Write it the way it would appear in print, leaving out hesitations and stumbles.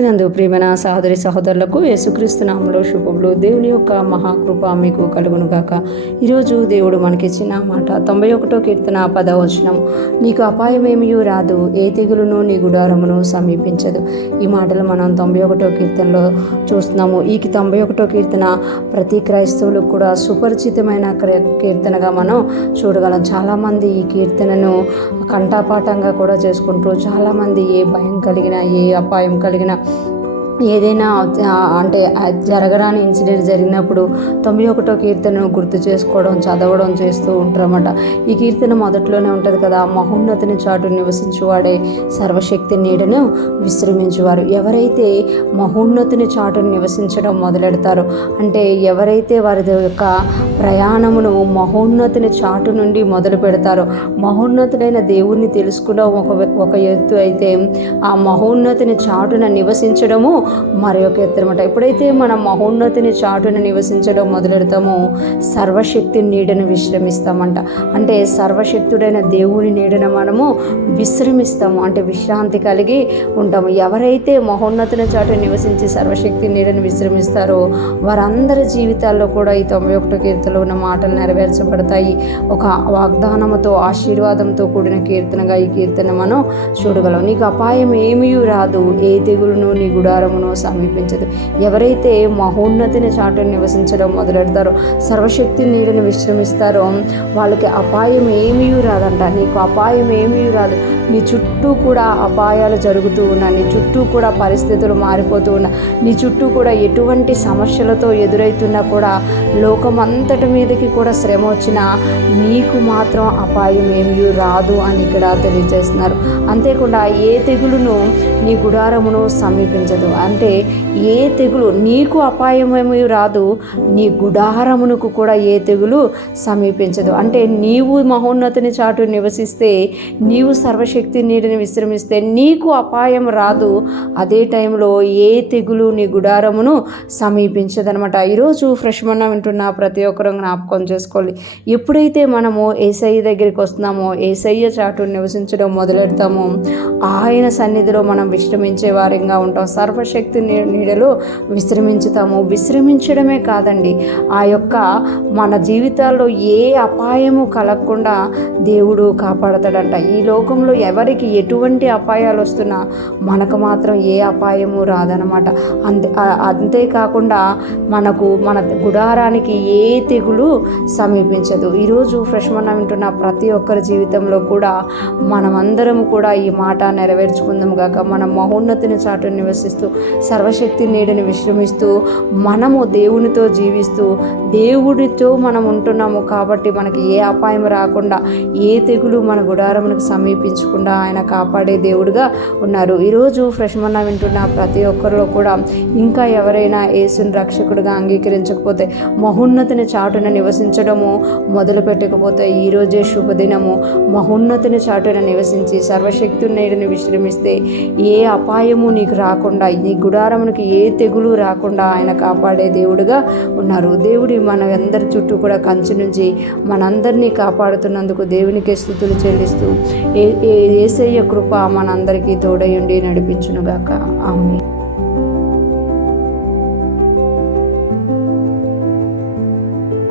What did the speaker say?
క్రీస్తునందు ప్రియమైన సహోదరి సహోదరులకు యేసుక్రీస్తు నామములో శుభములు. దేవుని యొక్క మహాకృప మీకు కలుగును గాక. ఈరోజు దేవుడు మనకిచ్చిన మాట 91వ కీర్తన 10వ వచనం, నీకు అపాయమేమీ రాదు, ఏ తెగులును నీ గుడారమును సమీపించదు. ఈ మాటలు మనం 91వ కీర్తనలో చూస్తున్నాము. ఈ 91వ కీర్తన ప్రతి క్రైస్తవులకు కూడా సుపరిచితమైన కీర్తనగా మనం చూడగలం. చాలామంది ఈ కీర్తనను కంఠపాఠంగా కూడా చేసుకుంటూ చాలామంది ఏ భయం కలిగినా, ఏ అపాయం కలిగినా, ఏదైనా అంటే జరగరాని ఇన్సిడెంట్ జరిగినప్పుడు 91వ కీర్తనను గుర్తు చేసుకోవడం, చదవడం చేస్తూ ఉంటారన్నమాట. ఈ కీర్తన మొదట్లోనే ఉంటుంది కదా, మహోన్నతిని చాటు నివసించువాడే సర్వశక్తి నీడను విశ్రమించువారు. ఎవరైతే మహోన్నతిని చాటును నివసించడం మొదలెడతారో, అంటే ఎవరైతే వారి యొక్క ప్రయాణమును మహోన్నతిని చాటు నుండి మొదలు పెడతారో, మహోన్నతుడైన దేవుణ్ణి తెలుసుకోవడం ఒక ఎత్తు అయితే, ఆ మహోన్నతిని చాటున నివసించడము మరి ఒక ఎత్తనమాట. ఎప్పుడైతే మనం మహోన్నతిని చాటున నివసించడం మొదలెడతామో సర్వశక్తి నీడను విశ్రమిస్తామంట. అంటే సర్వశక్తుడైన దేవుని నీడను మనము విశ్రమిస్తాము, అంటే విశ్రాంతి కలిగి ఉంటాము. ఎవరైతే మహోన్నతిని చాటున నివసించి సర్వశక్తి నీడను విశ్రమిస్తారో వారందరి జీవితాల్లో కూడా ఈ 91వ కీర్తనలో ఉన్న మాటలు నెరవేర్చబడతాయి. ఒక వాగ్దానముతో, ఆశీర్వాదంతో కూడిన కీర్తనగా ఈ కీర్తన మనం చూడగలం. నీకు అపాయం ఏమీ రాదు, ఏ తెగులును నీ గుడారమును సమీపించదు. ఎవరైతే మహోన్నతిని చాటును నివసించడం మొదలెడతారో, సర్వశక్తి నీడను విశ్రమిస్తారో వాళ్ళకి అపాయం ఏమీ రాదంట. నీకు అపాయం ఏమీ రాదు. నీ చుట్టూ కూడా అపాయాలు జరుగుతూ ఉన్నా, నీ చుట్టూ కూడా పరిస్థితులు మారిపోతూ ఉన్నా, నీ చుట్టూ కూడా ఎటువంటి సమస్యలతో ఎదురవుతున్నా కూడా, లోకమంతటి మీదకి కూడా శ్రమ వచ్చినా నీకు మాత్రం అపాయం ఏమీ రాదు అని ఇక్కడ తెలియజేస్తున్నారు. అంతేకాకుండా ఏ తెగులును నీ గుడారమును సమీపించదు. అంటే ఏ తెగులు, నీకు అపాయం ఏమీ రాదు, నీ గుడారమునకు కూడా ఏ తెగులు సమీపించదు. అంటే నీవు మహోన్నతిని చాటు నివసిస్తే, నీవు సర్వశక్తి నీటిని విశ్రమిస్తే నీకు అపాయం రాదు. అదే టైంలో ఏ తెగులు నీ గుడారమును సమీపించదనమాట. ఈరోజు ఫ్రెష్ మన్నా వింటున్న ప్రతి ఒక్కరూ జ్ఞాపకం చేసుకోవాలి. ఎప్పుడైతే మనము యేసయ్య దగ్గరికి వస్తున్నామో, యేసయ్య చాటు నివసించడం మొదలెడతామో, ఆయన సన్నిధిలో మనం విశ్రమించే వారంగా ఉంటాం. సర్వశక్తి నీడలో విశ్రమించుతాము. విశ్రమించడమే కాదండి, ఆ యొక్క మన జీవితాల్లో ఏ అపాయము కలగకుండా దేవుడు కాపాడతాడంట. ఈ లోకంలో ఎవరికి ఎటువంటి అపాయాలు వస్తున్నా మనకు మాత్రం ఏ అపాయము రాదనమాట. అంతేకాకుండా మన గుడారానికి ఏ తెగులు సమీపించదు. ఈరోజు ఫ్రెష్ మన్నా వింటున్న ప్రతి ఒక్కరి జీవితంలో కూడా మనమందరం కూడా ఈ మాట నెరవేర్చుకుందాం గాక. మనం మహోన్నతిని చాటును నివసిస్తూ, సర్వశక్తి నీడని విశ్రమిస్తూ, మనము దేవునితో జీవిస్తూ, దేవుడితో మనం ఉంటున్నాము కాబట్టి మనకి ఏ అపాయం రాకుండా, ఏ తెగులు మన గుడారమునకు సమీపించకుండా ఆయన కాపాడే దేవుడుగా ఉన్నారు. ఈరోజు ఫ్రెష్ మన్నా వింటున్న ప్రతి ఒక్కరిలో కూడా ఇంకా ఎవరైనా యేసుని రక్షకుడిగా అంగీకరించకపోతే, మహోన్నతిని చాటున నివసించడము మొదలు పెట్టకపోతే ఈరోజే శుభదినము. మహోన్నతిని చాటున నివసించి సర్వశక్తి నీడని విశ్రమిస్తే ఏ అపాయము నీకు రాకుండా, నీ గుడారమునికి ఏ తెగులు రాకుండా ఆయన కాపాడే దేవుడుగా ఉన్నారు. దేవుడి మన అందరి చుట్టూ కూడా కంచి నుంచి మనందరినీ కాపాడుతున్నందుకు దేవునికి స్తుతులు చెల్లిస్తూ యేసయ్య కృప మనందరికీ తోడయుండి నడిపించునుగాక. ఆమేన్.